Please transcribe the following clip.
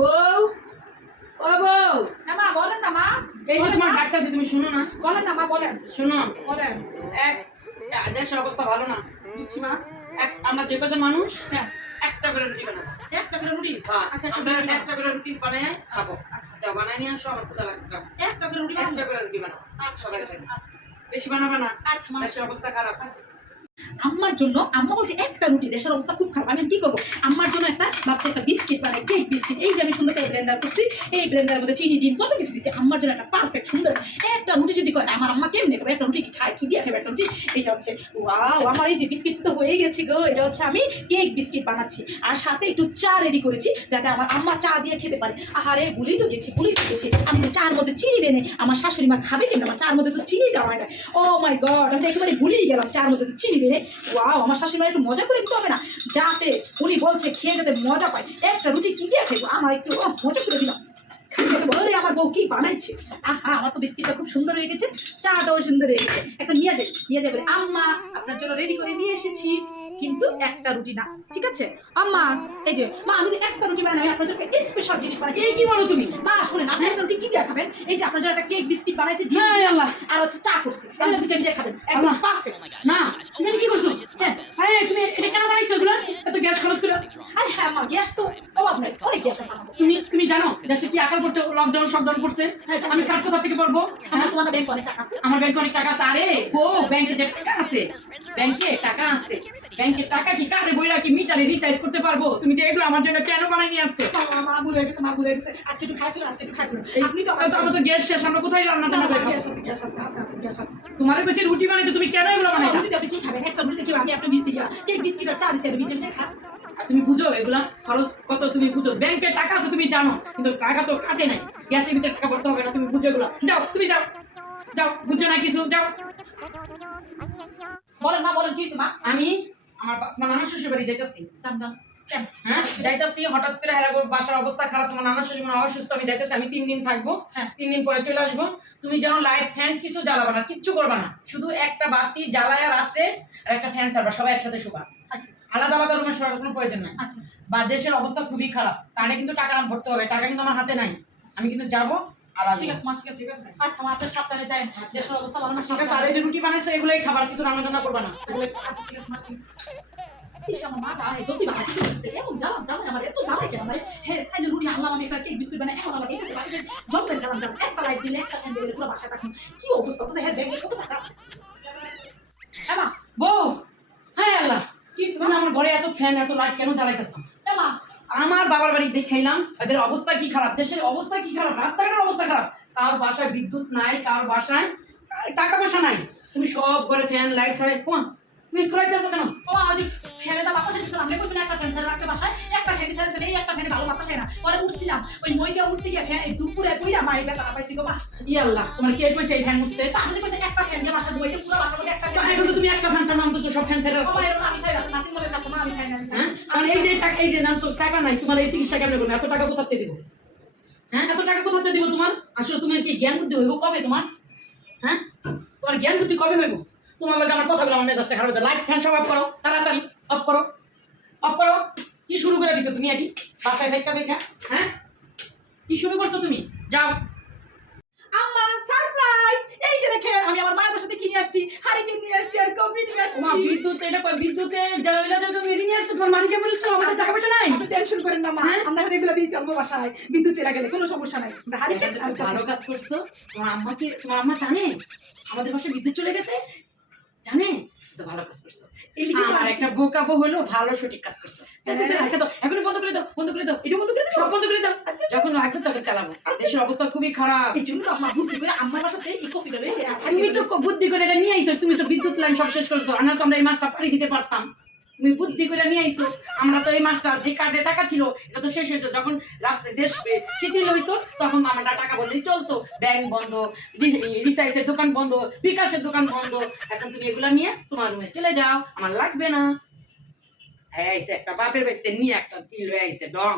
বউ, ও বউ, না মা বলেন না মা। এই যে তোমার ডাক্তার আছে, তুমি শুনো না? বলেন না মা বলেন। শুনো, বলেন। এক দেশের অবস্থা ভালো না। বুঝছি মা। আমরা যে কজন মানুষ হ্যাঁ একটা করে রুটি বানাবো। একটা করে রুটি। আচ্ছা আমরা একটা করে রুটি বানাই খাবো। আচ্ছা যাও বানাই নিয়ে আসো, আমার ক্ষুধা লাগছে। যাও একটা করে রুটি একটা করে রুটি বানাও। আচ্ছা সবাই আচ্ছা খাবে। আচ্ছা বেশি বানাবে না, আচ্ছা মা। দেশের অবস্থা খারাপ। আচ্ছা আম্মার জন্য আম্মা বলছে একটা রুটি, দেশের অবস্থা খুব খারাপ, আমি কি করবো? আম্মার জন্য একটা ভাবছি একটা বিস্কিট বানাই, কেক বিস্কিট। এই যে আমি সুন্দর করে ব্লেন্ডার করছি, এই ব্লেন্ডারের মধ্যে চিনি ডিম কত কিছু দিচ্ছি আম্মার জন্য একটা পারফেক্ট সুন্দর একটা রুটি যদি করে। আমার আম্মা কেমনে খাবে একটা রুটি? কি খায়, কি দিয়ে খাবে একটা রুটি? এটা হচ্ছে ওয়াও, আমার এই যে বিস্কিট তো হয়ে গেছে গো। এটা হচ্ছে আমি কেক বিস্কিট বানাচ্ছি, আর সাথে একটু চা রেডি করেছি যাতে আমার আম্মা চা দিয়ে খেতে পারে। আহারে ভুলেই তো গেছি। আমি যে চার মধ্যে চিনি দেনে আমার শাশুড়ি মা খাবে কেন? আমার চার মধ্যে তো চিনি দেওয়া হয় না। ও মাই গড, আমি একেবারে ভুলেই গেলাম চার মধ্যে তো চিনি দেনে। ওয়াও, আমার শাশুড়ি মা একটু মজা করে দিতে হবে না? যাতে উনি বলছে খেয়ে যাতে মজা পায়। একটা রুটি কি দিয়ে খাইবো, আমার একটু মজা করে দিলাম। ওরে আমার বউ কি বানাইছে! আহা, আমার তো বিস্কিটটা খুব সুন্দর হয়ে গেছে, চাটাও সুন্দর হয়ে গেছে। এখন নিয়ে যাবে আম্মা, আপনার জন্য রেডি করে নিয়ে এসেছি, কিন্তু একটা রুটি না, ঠিক আছে আম্মা? এই যে মা, আমি একটা রুটি বানাই, আপনার জন্য স্পেশাল জিনিস বানাইছি। এই কি বলো তুমি? মা শুনেন, আপনি একটা রুটি কি দিয়ে খাবেন? এই যে আপনার জন্য একটা কেক বিস্কিট বানাইছি, হায় আল্লাহ, আর হচ্ছে চা করছি, এগুলো বিচার খাবেন একদম পারফেক্ট। না তুমি এটা কি করছো? হ্যাঁ, এই তুমি এটা কেন বানাইছো এগুলো? এত গ্যাস খরচ করে? আরে হ্যাঁ আমার গ্যাস তো অভাব নাই, অনেক গ্যাস আছে আমার। তুমি জানো দেশে কি আকার করছে, লকডাউন শকডাউন করছে? আমি কার কোথা থেকে পড়বো? আমার তোমাদের ব্যাংক অনেক টাকা আছে। আমার ব্যাংকে অনেক টাকা আছে। আরে ও ব্যাংকে যে টাকা আছে, ব্যাংকে টাকা আছে, ব্যাংকের টাকা কি কারে বইরা কি মিটারে রিচার্জ করতে পারবো? তুমি যে এগুলো আমার জন্য কেন বানাই নিয়ে আসছো? মা ভুলে গেছে, মা ভুলে গেছে। আজকে একটু খাই ফেলো, আজকে একটু খাই ফেলো। আপনি তো আমার তো গ্যাস শেষ, আমরা কোথায় রান্না টান্না করে খাবো? গ্যাস আছে, গ্যাস আছে, আছে গ্যাস আছে। তোমার কাছে রুটি বানাইতে তুমি কেন এগুলো বানাইলা? আপনি কি খাবেন? একটা রুটি খেয়ে আমি আপনার বিস্কিট কেক বিস্কিট আর চা দিছি, আমি বিচে খা। আর তুমি বুঝো এগুলা খরচ কত? তুমি বুঝো ব্যাংকে টাকা আছে তুমি জানো, কিন্তু টাকা তো কাটে নাই। গ্যাসের ভিতরে টাকা ভরতে হবে না, তুমি বুঝো এগুলো। যাও তুমি যাও, যাও বুঝছো না কিছু, যাও। বলেন মা, বলেন কি হয়েছে মা? আমি আমার নানা শ্বশুর বাড়ি যাইতেছি। দাম দাম হ্যাঁ যাইতেছি, হঠাৎ করে বাসার অবস্থা খারাপ, তোমার নানা শ্বশুর মনে অসুস্থ। আমি যাইতেছি, আমি 3 দিন থাকবো। হ্যাঁ 3 দিন পরে চলে আসবো। তুমি যেন লাইট ফ্যান কিছু জ্বালাবা না, কিচ্ছু করবা না, শুধু একটা বাতি জ্বালায়া রাত্রে আর একটা ফ্যান চালবা, সবাই একসাথে শোবা। আচ্ছা আলাদা আলাদা রুমে শোয়ার কোনো প্রয়োজন নাই। আচ্ছা বা দেশের অবস্থা খুবই খারাপ, কারে কিন্তু টাকা ভরতে হবে, টাকা কিন্তু আমার হাতে নাই। আমি কিন্তু যাবো আর আসবো। ঠিক আছে মা, ঠিক আছে, ঠিক আছে। আচ্ছা মা, আপনার সাবধানে যাই, দেশের অবস্থা ভালো না। ঠিক আছে, আর এই যে রুটি বানাইছো এগুলোই খাবার, কিছু রান্না টান্না করবা না। আচ্ছা ঠিক আছে মা, ঠিক আছে। ইস, আমার মা বাড়ায় যদি বাড়ায় কিছু করতে এমন জ্বালাম জ্বালায় আমার, এত জ্বালায় কেন ভাই? হ্যাঁ চাইলে রুটি আনলাম, আমি একটা কেক বিস্কুট বানাই, এখন আমার এই বাড়িতে জমবে জ্বালাম জ্বালাম। একটা লাইট দিলে, একটা ফ্যান দিলে পুরো বাসায় থাকুন। কি অবস্থা হচ্ছে? হ্যাঁ ব্যাংকে কত টাকা আছে? হ্যাঁ মা। বউ, হায় আল্লাহ, কি হয়েছে তুমি মা? আমার ঘরে এত ফ্যান এত লাইট কেন জ্বালাইতেছো? হ্যাঁ মা। আমার বাবার বাড়ি দেখাইলাম, এদের অবস্থা কি খারাপ, দেশের অবস্থা কি খারাপ, রাস্তাঘাটের অবস্থা খারাপ। কার বাসায় বিদ্যুৎ নাই, কার বাসায় টাকা পয়সা নাই। তুমি সব ঘরে ফ্যান লাইট ছাড়াই তুমি খোলাইতেছো কেন? ও মা, ওই যে ফ্যানে দা বাতাস দিচ্ছিলাম, আমি বলছিলাম একটা ফ্যান রাখতে বাসায়, একটা ফ্যান ছাড়ছে, এই একটা ফ্যানে ভালো বাতাস হয় না। পরে উঠছিলাম, ওই মইটা উঠতে গিয়ে ফ্যান দুপুরে পইরা মা এই ব্যথাটা পাইছি গো মা। ই আল্লাহ, তোমার কে কইছে এই ফ্যান মুছতে? তাহলে কইছে একটা ফ্যান দিয়ে বাসা ধুইছে, পুরো বাসা মধ্যে একটা ফ্যান। এখন তো তুমি একটা ফ্যান ছাড়া অন্তত সব ফ্যান ছেড়ে রাখছো। ও মা, এরকম আমি চাই না, নাতি বলে থাকো মা, আমি চাই না, আমি চাই না। হ্যাঁ, কারণ এই যে টাকা, এই যে নাম তো টাকা নাই, তোমার এই চিকিৎসা কেমন করবো? এত টাকা কোথাতে দিব? হ্যাঁ, এত টাকা কোথাতে দিব তোমার? আসলে তুমি কি জ্ঞান বুদ্ধি হইব কবে তোমার? হ্যাঁ, তোমার জ্ঞান বুদ্ধি কবে হইব? তোমার লগে আমার কথাগুলো আমার মেজাজটা খারাপ হচ্ছে। লাইট ফ্যান সব অফ করো, তাড়াতাড়ি অফ করো, অফ করো। কি শুরু করে দিছো তুমি? এটি বাসায় দেখা দেখা, হ্যাঁ কি শুরু করছো তুমি? যাও। আম্মা সারপ্রাইজ! এই যে দেখেন, আমি আমার মায়ের বাসা থেকে নিয়ে আসছি, হারিকেন নিয়ে আসছি আর কফি নিয়ে আসছি। মা বিদ্যুৎ, এটা কই বিদ্যুতে জ্বালাইলা যে তুমি নিয়ে আসছো, তোমার মালিকে বলেছো আমাদের টাকা পয়সা নাই? আপনি টেনশন করেন না মা, হ্যাঁ? আমরা এগুলো দিয়ে চলবো বাসায়, বিদ্যুৎ চলে গেলে কোনো সমস্যা নাই। হারিকেন আর ভালো কাজ করছো। তোমার আম্মা জানে আমাদের বাসায় বিদ্যুৎ চলে গেছে? জানে তো? ভালো কাজ করছো। আর একটা বোকা বউ হলো, ভালো সঠিক কাজ করছো। রেখে দাও, এখন বন্ধ করে দাও, বন্ধ করে দাও, এটা বন্ধ করে দাও, সব বন্ধ করে দাও। যখন লাগবে তখন চালাবো। দেশের অবস্থা খুবই খারাপ। এই জন্য তো আম্মা বুদ্ধি করে আম্মার বাসা থেকে এই কফিটা রয়েছে। তুমি তো বুদ্ধি করে এটা নিয়ে আইছো, তুমি তো বিদ্যুৎ লাইন সব শেষ করছো। আমরা তো এই মাসটা পাড়ি দিতে পারতাম, তুমি বুদ্ধি করে নিয়ে আইছো। আমরা তো এই মাসটা যে কার্ডে টাকা ছিল এটা তো শেষ হয়েছে। যখন রাস্তায় দেশ শিথিল হইতো তখন আমরা টাকা বললেই চলতো, ব্যাংক বন্ধ, রিসাইসের দোকান বন্ধ, বিকাশের দোকান বন্ধ। এখন তুমি এগুলা নিয়ে তোমার রুমে চলে যাও, আমার লাগবে না। আইসে একটা বাপের বাড়িতে নিয়ে একটা লয়ে আইসে ডং।